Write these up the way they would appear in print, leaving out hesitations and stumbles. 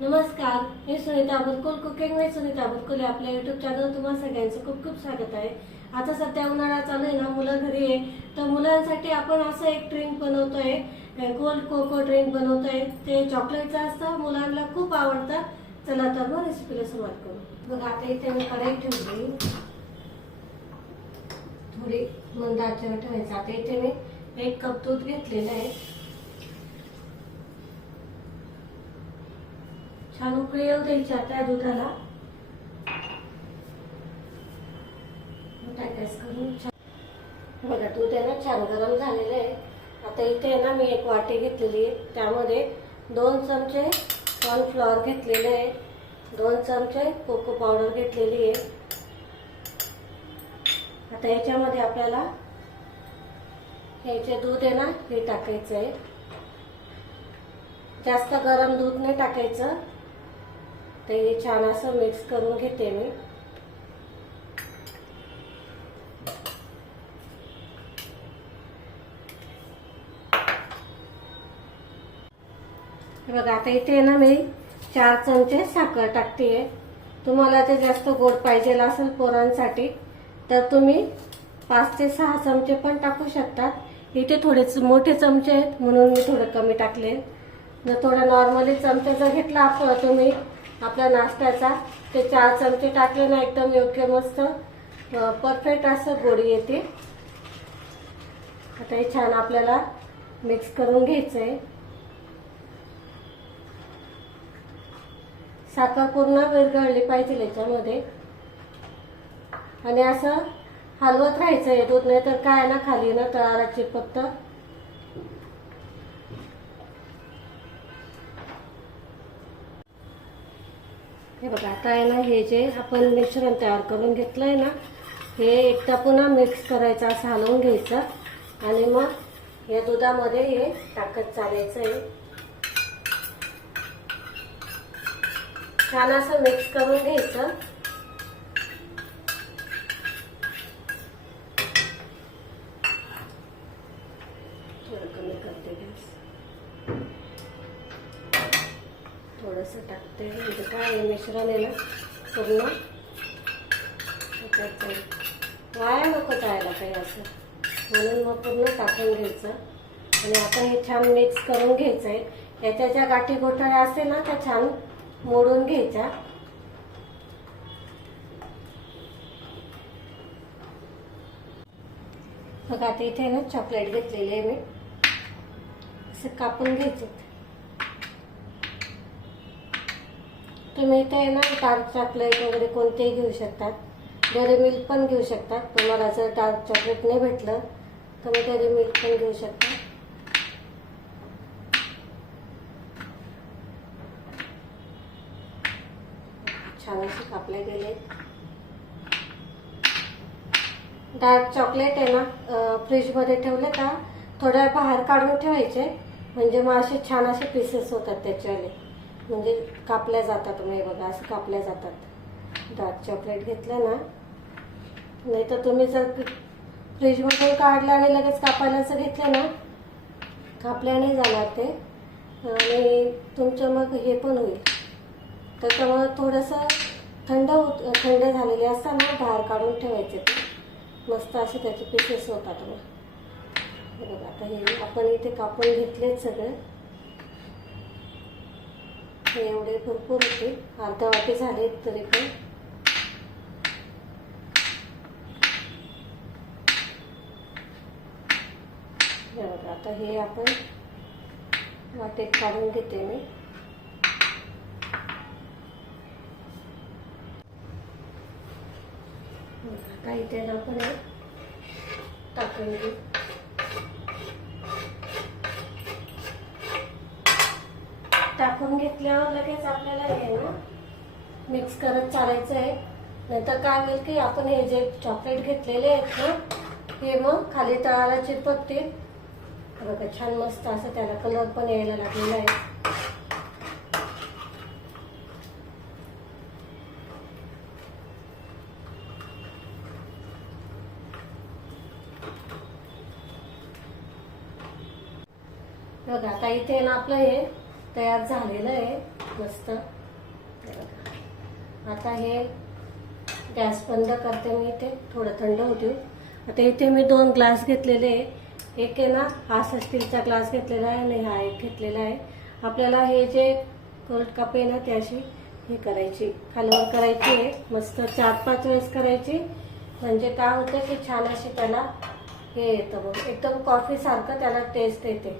नमस्कार, मी Sunita बुरकुल cooking with Sunita बुरकुल आपल्या YouTube channel तुम्हाला सगळ्यांचं खूप खूप स्वागत आहे। आता सध्या उन्हाळा चालू आहे ना, मुलं घरी आहे तर मुलांसाठी आपण असं एक ड्रिंक बनवतोय, कोल्ड कोको ड्रिंक बनवतोय। ते चॉकलेटचं असतं, मुलांना खूप आवडतं। चला तर मग रेसिपीला सुरुवात करू। बघा आता इथे मी कढई ठेवली, थोडी मंद आचेवर ठेवायचं। आता इथे मी 1 कप दूध घेतलेलं आहे, छान उकळी येऊ द्यायची। आता दुधाला गॅस करून बघा दूध आहे ना छान गरम झालेलं आहे। आता इथे आहे ना मी 1 वाटी घेतलेली आहे, त्यामध्ये 2 चमचे कॉर्नफ्लॉवर घेतलेले आहे, 2 चमचे कोको पावडर घेतलेली आहे। आता याच्यामध्ये आपल्याला हे जे दूध आहे ना हे टाकायचं आहे। जास्त गरम दूध नाही टाकायचं। तर हे छान असं मिक्स करून घेते मी। बघा आता इथे ना मी 4 चमचे साखर टाकते। तुम्हाला ते जास्त गोड पाहिजे असेल पोरांसाठी तर तुम्ही 5 ते 6 चमचे पण टाकू शकतात। इथे थोडे मोठे चमचे आहेत म्हणून मी थोडे कमी टाकले। जर थोडा नॉर्मली चमचा जर घेतला आपण तुम्ही आपल्या नाश्त्याचा, ते 4 चमचे टाकले ना एकदम योग्य मस्त परफेक्ट असं गोडी येते। आता हे छान आपल्याला मिक्स करून घ्यायचंय। साखर पूर्ण विरघळली पाहिजे याच्यामध्ये आणि असं हलवत राहायचंय दूध, नाही तर काय ना खाली ना तळाला चिपकतं। हे बघा आता आहे ना हे जे आपण मिश्रण तयार करून घेतलंय ना हे एकदा पुन्हा मिक्स करायचं, असं हलवून घ्यायचं आणि मग या दुधामध्ये हे टाकत चालायचं आहे। छान असं मिक्स करून घ्यायचं। थोडं कमी करते गॅस, थोडंसं टाकते म्हणजे काय मिश्रण आहे ना पूर्ण वाया नको जायला काही असं, म्हणून मग पूर्ण टाकून घ्यायचं आणि आता हे छान मिक्स करून घ्यायचंय। याच्या ज्या गाठी गोठळ्या असतील ना त्या छान मोडून घ्यायच्या। बघा आता इथे ना चॉकलेट घेतलेले आहे मी, असे कापून घ्यायचे। तुम्ही इथे ना डार्क चॉकलेट वगैरे कोणतेही घेऊ शकतात, डेअरी मिल्क पण घेऊ शकतात। तुम्हाला जर डार्क चॉकलेट नाही भेटलं तर मग डेअरी मिल्क पण घेऊ शकता। छान असे कापले गेले। डार्क चॉकलेट आहे ना फ्रीजमध्ये ठेवले का थोड्या बाहेर काढून ठेवायचे, म्हणजे मग असे छान असे पीसेस होतात त्याच्यावाले, म्हणजे कापल्या जातात। तुम्ही बघा असं कापल्या जातात डार्क चॉकलेट घेतलं ना। नाही तर तुम्ही जर फ्रीजमधून काढलं आणि लगेच कापायला असं घेतलं ना कापल्या नाही जाणार ते, आणि तुमचं मग हे पण होईल। त्याच्यामुळे थोडंसं थंड झालेले असताना बाहेर काढून ठेवायचे, ते मस्त असे त्याचे पीसेस होतात मग। बघा आता हे आपण इथे कापून घेतलेत सगळे, हे एवढे भरपूर होते, अर्धा वाटी झाले तरी पण। बघा आता हे आपण वाटेत काढून घेते मी। आता इथे आपण टाकून घेऊ। टाकून घेतल्यावर लगेच आपल्याला हे ना मिक्स करत चालायचं आहे, नाहीतर काय होईल की आपण हे जे चॉकलेट घेतलेले आहेत ना हे मग खाली तळाला चिपकतील। बघा छान मस्त असं त्याला कलर पण यायला लागलेला आहे। बघा आता इथे ना आपलं हे तयार झालेलं आहे। मस्त. हे बघा. आता हे गॅस बंद करते मी, इथे थोडं थंड होते. आता इथे मी 2 ग्लास घेतलेले आहे. एक आहे ना हा स्टीलचा ग्लास घेतलेला आहे आणि हा एक घेतलेला आहे. आपल्याला हे जे कोल्ड कप आहे ना ते अशी हे करायची, खालीवर करायची आहे. मस्त 4-5 वेळेस करायची, म्हणजे काय होतं की छान अशी त्याला हे येतं, बघ एकदम कॉफी सारखं त्याला टेस्ट येते.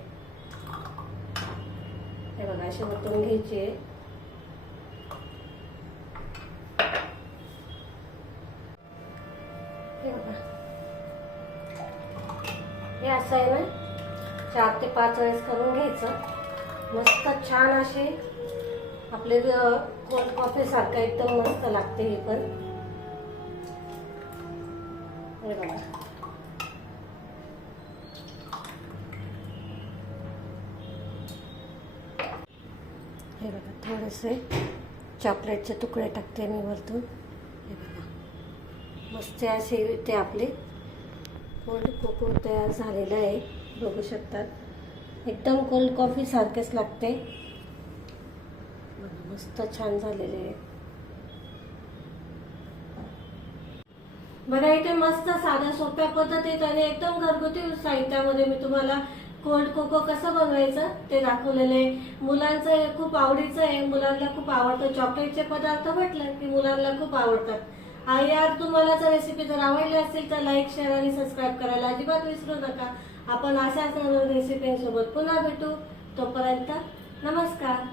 हे बघा अशी ओतून घ्यायची आहे. हे बघा, हे असं आहे ना 4 ते 5 वेळेस करून घ्यायचं. मस्त छान अशी आपले कोल्ड कॉफी सारखं एकदम मस्त लागते हे पण. हे बघा, हे बघा थोडेसे चॉकलेटचे तुकडे टाकते मी वरतून. हे बघा मस्त असे ते आपले कोल्ड कोको तयार झालेलं आहे, बघू शकतात. एकदम कोल्ड कॉफी सारखेच लागते. मस्त छान झालेले आहे. बघा इथे मस्त साध्या सोप्या पद्धतीत आणि एकदम घरगुती साहित्यामध्ये मी तुम्हाला कोल्ड कोको कसं बनवायचं ते दाखवलेले. मुलांचं हे खूप आवडीचं आहे, मुलांना खूप आवडतं. चॉकलेटचे पदार्थ म्हटलं की मुलांना खूप आवडतात. यार तुम्हाला जर रेसिपी जर आवडली असेल तर लाईक, शेअर आणि सबस्क्राईब करायला अजिबात विसरू नका. आपण अशाच नवीन रेसिपींसोबत पुन्हा भेटू. तोपर्यंत नमस्कार.